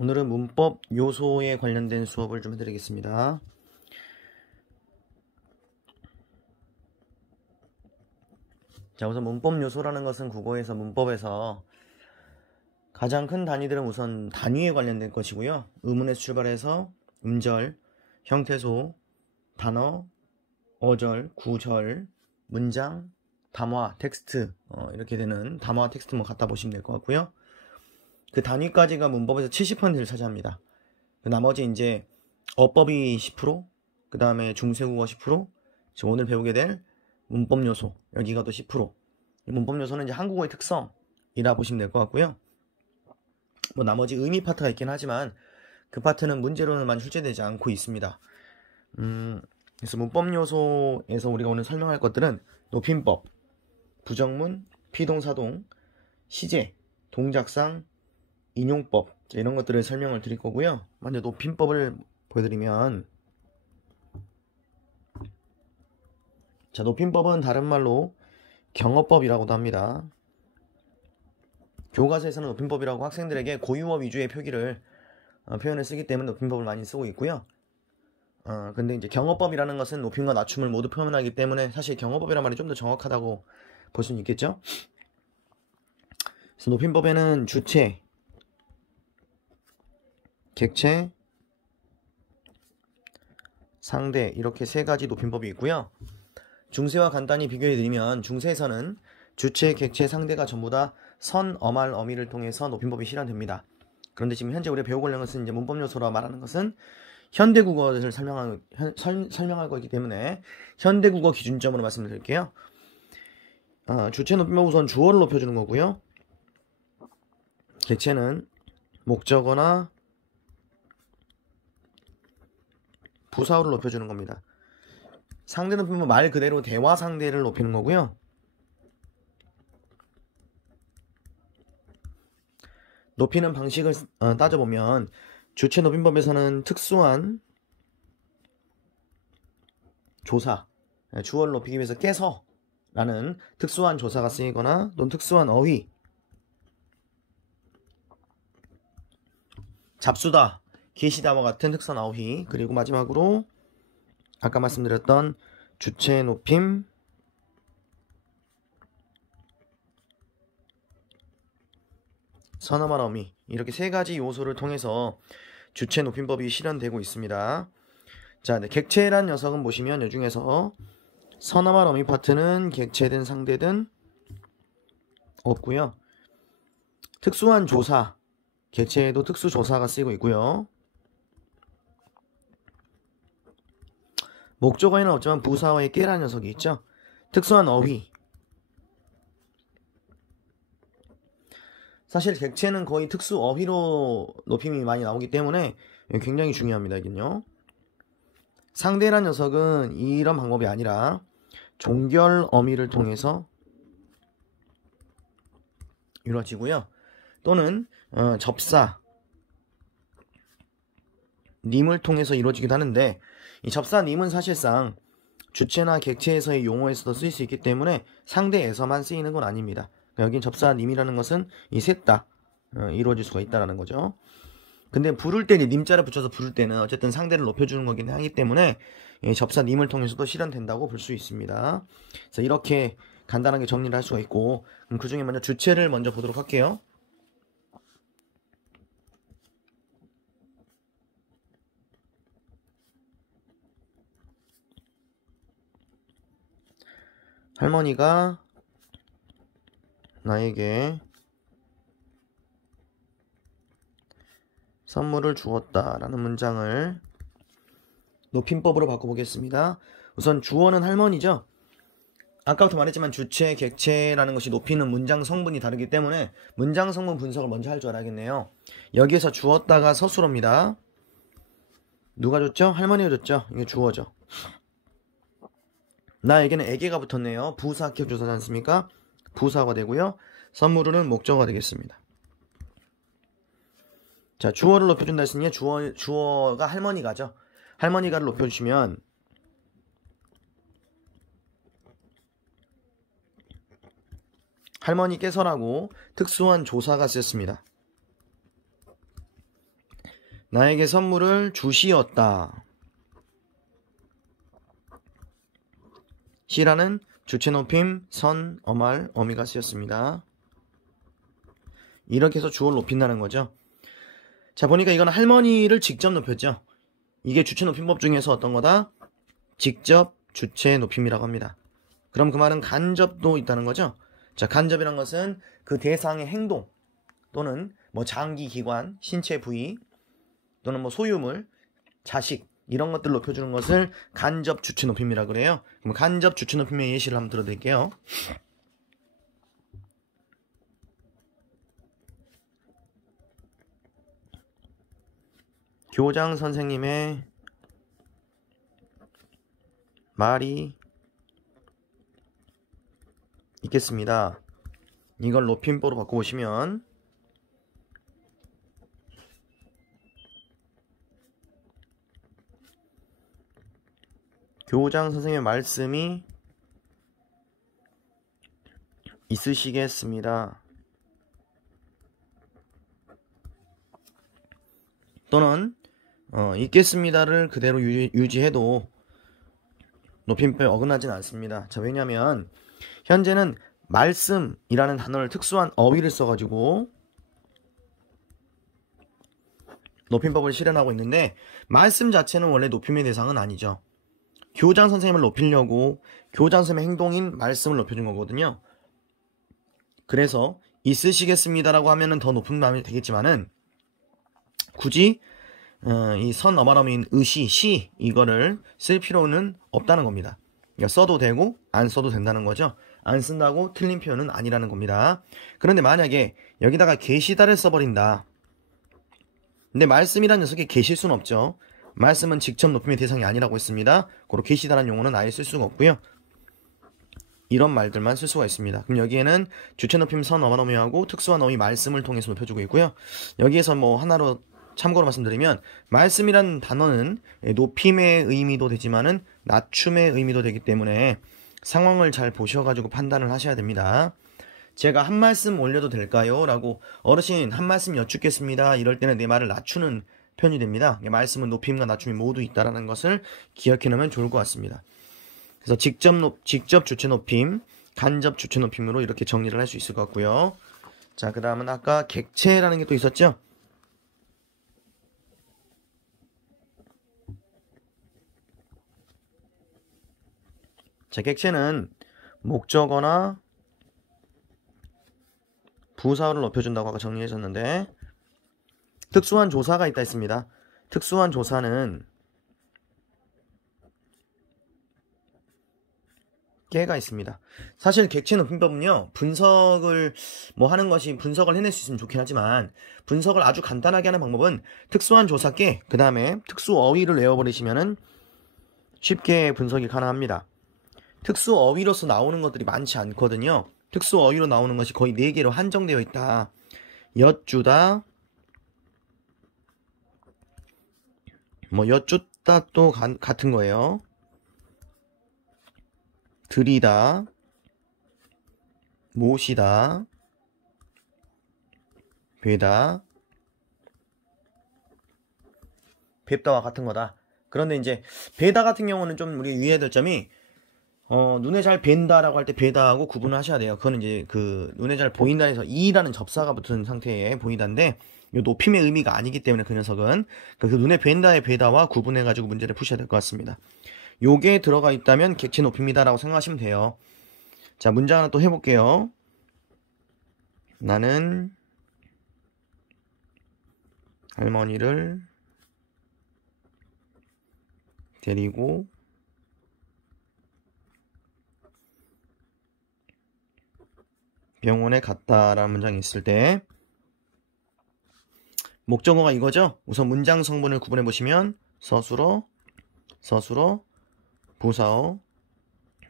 오늘은 문법 요소에 관련된 수업을 좀 해드리겠습니다. 자, 우선 문법 요소라는 것은 국어에서 문법에서 가장 큰 단위들은 우선 단위에 관련된 것이고요. 의문에서 출발해서 음절, 형태소, 단어, 어절, 구절, 문장, 담화, 텍스트 이렇게 되는 담화, 텍스트 갖다 보시면 될 것 같고요. 그 단위까지가 문법에서 70%를 차지합니다. 나머지 이제 어법이 10%, 그 다음에 중세국어 10%, 오늘 배우게 될 문법 요소 여기가 또 10%. 문법 요소는 이제 한국어의 특성이라 보시면 될 것 같고요. 뭐 나머지 의미 파트가 있긴 하지만 그 파트는 문제로는 출제되지 않고 있습니다. 그래서 문법 요소에서 우리가 오늘 설명할 것들은 높임법, 부정문, 피동사동, 시제, 동작상, 인용법 이런 것들을 설명을 드릴 거고요. 먼저 높임법을 보여드리면, 자, 높임법은 다른 말로 경어법이라고도 합니다. 교과서에서는 높임법이라고 학생들에게 고유어 위주의 표현을 쓰기 때문에 높임법을 많이 쓰고 있고요. 근데 이제 경어법이라는 것은 높임과 낮춤을 모두 표현하기 때문에 사실 경어법이란 말이 좀 더 정확하다고 볼 수는 있겠죠. 그래서 높임법에는 주체, 객체, 상대 이렇게 세 가지 높임법이 있고요. 중세와 간단히 비교해 드리면 중세에서는 주체, 객체, 상대가 전부 다 선, 어말, 어미를 통해서 높임법이 실현됩니다. 그런데 지금 현재 우리가 배우고 있는 것은 이제 문법 요소라 말하는 것은 현대국어를 설명할 거기 때문에 현대국어 기준점으로 말씀을 드릴게요. 주체 높임법 우선 주어를 높여주는 거고요. 객체는 목적어나 부사어를 높여주는 겁니다. 상대 높임법은 말 그대로 대화 상대를 높이는 거고요. 높이는 방식을 따져보면 주체 높임법에서는 특수한 조사, 주어를 높이기 위해서 깨서 라는 특수한 조사가 쓰이거나 또는 특수한 어휘, 잡수다, 계시다와 같은 특수한 어휘, 그리고 마지막으로 아까 말씀드렸던 주체 높임, 선어말 어미 이렇게 세 가지 요소를 통해서 주체 높임법이 실현되고 있습니다. 자, 객체란 녀석은 보시면 이 중에서 선어말 어미 파트는 객체든 상대든 없고요. 특수한 조사, 객체에도 특수 조사가 쓰이고 있고요. 목적어에는 없지만 부사어의 깨라는 녀석이 있죠. 특수한 어휘. 사실 객체는 거의 특수 어휘로 높임이 많이 나오기 때문에 굉장히 중요합니다. 이긴요. 상대란 녀석은 이런 방법이 아니라 종결 어미를 통해서 이루어지고요. 또는 접사 님을 통해서 이루어지기도 하는데, 이 접사 님은 사실상 주체나 객체에서의 용어에서도 쓰일 수 있기 때문에 상대에서만 쓰이는 건 아닙니다. 여긴 접사 님이라는 것은 이 셋 다 이루어질 수가 있다는 거죠. 근데 부를 때 님자를 붙여서 부를 때는 어쨌든 상대를 높여주는 거긴 하기 때문에 접사 님을 통해서도 실현된다고 볼 수 있습니다. 그래서 이렇게 간단하게 정리를 할 수가 있고, 그 중에 먼저 주체를 먼저 보도록 할게요. 할머니가 나에게 선물을 주었다 라는 문장을 높임법으로 바꿔보겠습니다. 우선 주어는 할머니죠. 아까부터 말했지만 주체, 객체라는 것이 높이는 문장 성분이 다르기 때문에 문장 성분 분석을 먼저 할 줄 알아야겠네요. 여기에서 주었다가 서술어입니다. 누가 줬죠? 할머니가 줬죠. 이게 주어죠. 나에게는 애게가 붙었네요. 부사 기억조사지 않습니까? 부사가 되고요. 선물은 목적어가 되겠습니다. 자, 주어를 높여준다 했으니 주어가 할머니가죠. 할머니가를 높여주시면 할머니께서라고 특수한 조사가 쓰였습니다. 나에게 선물을 주시었다. 시라는 주체 높임, 선, 어말, 어미가 쓰였습니다. 이렇게 해서 주어를 높인다는 거죠. 자, 보니까 이건 할머니를 직접 높였죠. 이게 주체 높임법 중에서 어떤 거다? 직접 주체 높임이라고 합니다. 그럼 그 말은 간접도 있다는 거죠. 자, 간접이란 것은 그 대상의 행동 또는 뭐 장기 기관, 신체 부위 또는 뭐 소유물, 자식 이런 것들 높여주는 것을 간접 주체 높임이라고 그래요. 그럼 간접 주체 높임의 예시를 한번 들어드릴게요. 교장 선생님의 말이 있겠습니다. 이걸 높임보로 바꿔보시면 교장 선생님의 말씀이 있으시겠습니다. 또는 있겠습니다를 그대로 유지해도 높임표에 어긋나진 않습니다. 자, 왜냐하면 현재는 말씀이라는 단어를 특수한 어휘를 써가지고 높임법을 실현하고 있는데 말씀 자체는 원래 높임의 대상은 아니죠. 교장 선생님을 높이려고 교장 선생님의 행동인 말씀을 높여준 거거든요. 그래서 있으시겠습니다라고 하면은 더 높은 마음이 되겠지만은 굳이 이 선 어마어미인 시 이거를 쓸 필요는 없다는 겁니다. 그러니까 써도 되고 안 써도 된다는 거죠. 안 쓴다고 틀린 표현은 아니라는 겁니다. 그런데 만약에 여기다가 계시다를 써버린다. 근데 말씀이라는 녀석이 계실 수는 없죠. 말씀은 직접 높임의 대상이 아니라고 했습니다. 그리고 계시다라는 용어는 아예 쓸 수가 없고요. 이런 말들만 쓸 수가 있습니다. 그럼 여기에는 주체 높임 선 어마어미하고 특수한 어휘 말씀을 통해서 높여주고 있고요. 여기에서 뭐 하나로 참고로 말씀드리면 말씀이라는 단어는 높임의 의미도 되지만은 낮춤의 의미도 되기 때문에 상황을 잘 보셔가지고 판단을 하셔야 됩니다. 제가 한 말씀 올려도 될까요? 라고 어르신 한 말씀 여쭙겠습니다. 이럴 때는 내 말을 낮추는 표현이 됩니다. 말씀은 높임과 낮춤이 모두 있다는 것을 기억해 놓으면 좋을 것 같습니다. 그래서 직접 주체 높임, 간접 주체 높임으로 이렇게 정리를 할 수 있을 것 같고요. 자, 그 다음은 아까 객체라는 게 또 있었죠? 자, 객체는 목적어나 부사어를 높여준다고 아까 정리했었는데 특수한 조사가 있다 했습니다. 특수한 조사는 깨가 있습니다. 사실 객체 높임법은요, 분석을 하는 것이 분석을 해낼 수 있으면 좋긴 하지만 분석을 아주 간단하게 하는 방법은 특수한 조사 깨, 그 다음에 특수 어휘를 외워버리시면은 쉽게 분석이 가능합니다. 특수 어휘로서 나오는 것들이 많지 않거든요. 특수 어휘로 나오는 것이 거의 4개로 한정되어 있다. 엿주다, 엿주다 또 같은 거예요. 들이다, 모시다, 뵈다, 뵙다와 같은 거다. 그런데 이제 뵈다 같은 경우는 좀 우리 유의해야 될 점이 눈에 잘 뵌다라고 할 때 뵈다하고 구분을 하셔야 돼요. 그거는 이제 그 눈에 잘 보인다에서 이라는 접사가 붙은 상태의 보이다인데 이 높임의 의미가 아니기 때문에 그 녀석은 그 눈에 뵌다의 뵈다와 구분해가지고 문제를 푸셔야 될 것 같습니다. 요게 들어가 있다면 객체 높임이다라고 생각하시면 돼요. 자, 문장 하나 또 해볼게요. 나는 할머니를 데리고 병원에 갔다라는 문장이 있을 때 목적어가 이거죠. 우선 문장 성분을 구분해 보시면 서술어, 부사어,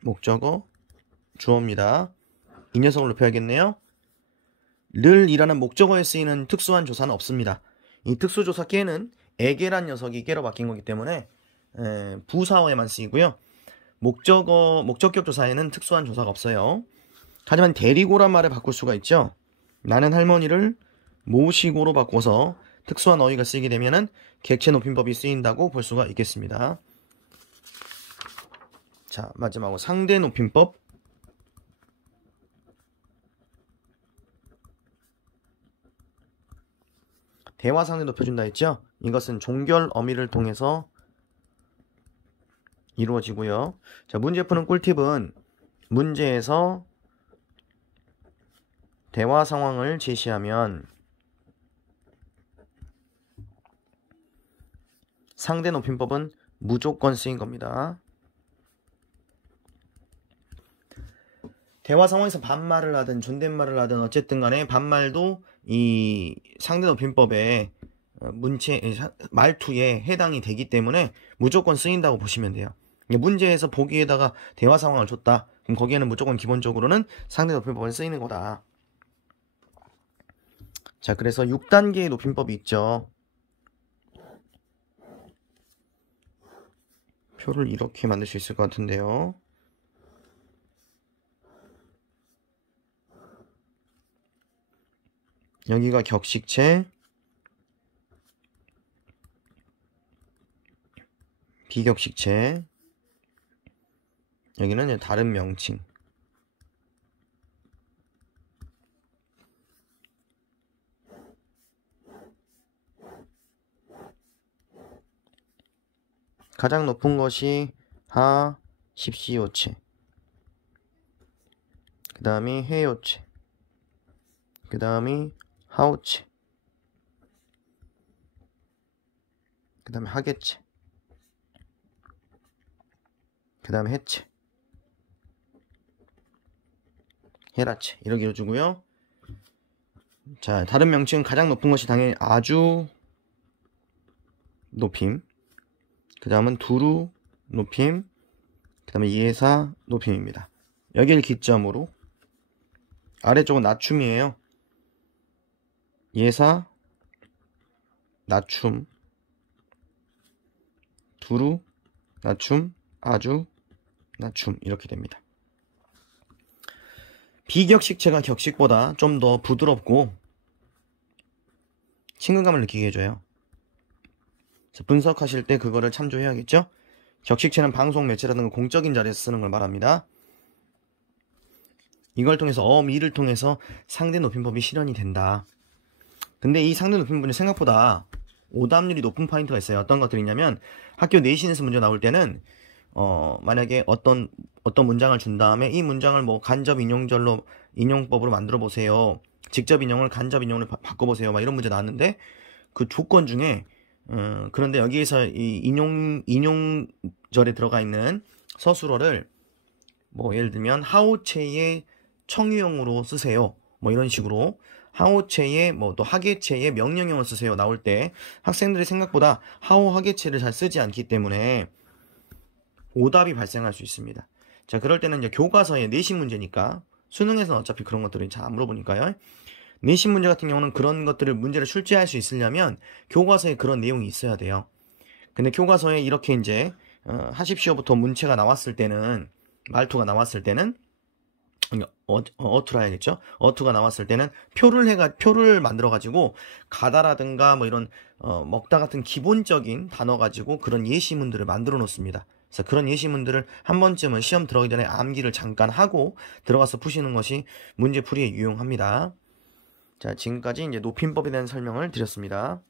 목적어, 주어입니다. 이 녀석을 높여야겠네요. 를 이라는 목적어에 쓰이는 특수한 조사는 없습니다. 이 특수조사 깨는 에게란 녀석이 깨로 바뀐 거기 때문에 부사어에만 쓰이고요. 목적격 조사에는 특수한 조사가 없어요. 하지만 데리고란 말을 바꿀 수가 있죠. 나는 할머니를 모시고로 바꿔서 특수한 어휘가 쓰이게 되면은 객체 높임법이 쓰인다고 볼 수가 있겠습니다. 자, 마지막으로 상대 높임법. 대화 상대 높여준다 했죠? 이것은 종결 어미를 통해서 이루어지고요. 자, 문제 푸는 꿀팁은 문제에서 대화 상황을 제시하면 상대 높임법은 무조건 쓰인 겁니다. 대화 상황에서 반말을 하든 존댓말을 하든 어쨌든 간에 반말도 이 상대 높임법의 문체, 말투에 해당이 되기 때문에 무조건 쓰인다고 보시면 돼요. 문제에서 보기에다가 대화 상황을 줬다. 그럼 거기에는 무조건 기본적으로는 상대 높임법을 쓰이는 거다. 자, 그래서 6단계의 높임법이 있죠. 표를 이렇게 만들 수 있을 것 같은데요. 여기가 격식체, 비격식체, 여기는 다른 명칭. 가장 높은 것이 하, 십시요체, 그 다음이 해요체, 그 다음이 하오체, 그 다음에 하계체, 그 다음에 해체, 헤라체, 이렇게 이루어지고요. 자, 다른 명칭은 가장 높은 것이 당연히 아주 높임, 그 다음은 두루 높임, 그 다음에 예사 높임입니다. 여기를 기점으로 아래쪽은 낮춤이에요. 예사, 낮춤, 두루, 낮춤, 아주, 낮춤, 이렇게 됩니다. 비격식체가 격식보다 좀 더 부드럽고 친근감을 느끼게 해줘요. 분석하실 때 그거를 참조해야겠죠? 격식체는 방송 매체라든가 공적인 자리에서 쓰는 걸 말합니다. 이걸 통해서 어미를 통해서 상대 높임법이 실현이 된다. 근데 이 상대 높임법이 생각보다 오답률이 높은 포인트가 있어요. 어떤 것들이 있냐면 학교 내신에서 문제 나올 때는 만약에 어떤 문장을 준 다음에 이 문장을 뭐 간접 인용절로 인용법으로 만들어 보세요. 직접 인용을 간접 인용으로 바꿔보세요. 막 이런 문제 나왔는데 그 조건 중에 그런데 여기에서 이 인용절에 들어가 있는 서술어를 뭐 예를 들면 하오체의 청유형으로 쓰세요. 뭐 이런 식으로 하오체의 뭐 또 하계체의 명령형을 쓰세요. 나올 때 학생들이 생각보다 하오 하계체를 잘 쓰지 않기 때문에 오답이 발생할 수 있습니다. 자, 그럴 때는 이제 교과서의 내신 문제니까 수능에서는 어차피 그런 것들을 잘 안 물어보니까요. 내신 문제 같은 경우는 그런 것들을 문제를 출제할 수 있으려면 교과서에 그런 내용이 있어야 돼요. 근데 교과서에 이렇게 이제 하십시오부터 문체가 나왔을 때는 말투가 나왔을 때는 어투라 해야겠죠. 어투가 나왔을 때는 표를 만들어 가지고 가다라든가 뭐 이런 먹다 같은 기본적인 단어 가지고 그런 예시문들을 만들어 놓습니다. 그래서 그런 예시문들을 한 번쯤은 시험 들어가기 전에 암기를 잠깐 하고 들어가서 푸시는 것이 문제 풀이에 유용합니다. 자, 지금까지 이제 높임법에 대한 설명을 드렸습니다.